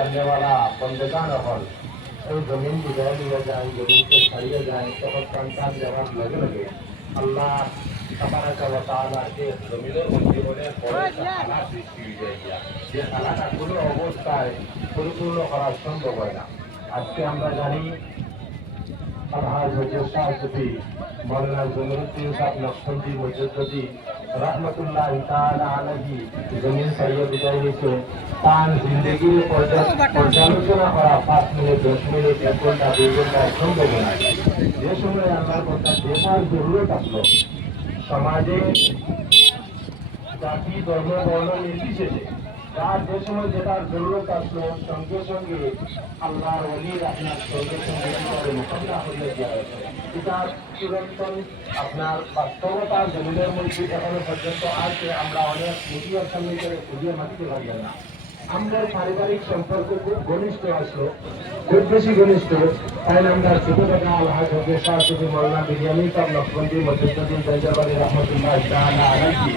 करने वाला बंदगान हल जमीन बिगाड़ लिया जाए, जमीन से छड़िए जाए, তখন সন্তান দেওয়ার লগে লগে আল্লাহ তাবারাকা ওয়া তাআলা কে জমিনের মধ্যে অনেক বড় একটা খালা সৃষ্টি হয়ে যায়, যে খালাটা কোনো অবস্থায় পরিপূর্ণ করা সম্ভব হয় না। আজকে আমরা জানি আলহাজ হজরত শাহ সুফি মৌলানা জমিরুদ্দিন সাহেব নকশবন্দি মুজাদ্দিদি রহমতুল্লাহ তাআলা আলাইহি জমিন ছাড়িয়ে বিদায় নিয়েছে। তার জিন্দগির পর্যালোচনা করা 5 মিনিট 10 মিনিট 1 ঘন্টা 2 ঘন্টা সম্ভব নয়। যে সময় আল্লাহর কথা দেখার জরুরত আসলো, সমাজে জাতি ধর্ম বর্ণ নির্বিশেষে তার যে সময় যেটার জরুরত আসলো, সঙ্গে সঙ্গে আল্লাহর ওলির আপনার সঙ্গে সঙ্গে মোকাবিলা হয়ে দেওয়া হয়েছে। এটার চিরন্তন আপনার বাস্তবতা জমিনের মধ্যে এখনো পর্যন্ত আছে। আমরা অনেক মিডিয়ার সামনে করে খুঁজিয়ে মারতে পারবেন না। আমাদের পারিবারিক সম্পর্ক খুব ঘনিষ্ঠ আসলো, খুব বেশি ঘনিষ্ঠ। তাই আমরা ছোট থেকে আলহাজ হজরত শাহ সুফি মৌলানা বিরিয়ানি সাহেব নকশবন্দি মুজাদ্দিদি রহমতুল্লাহ তাআলা আলাইহি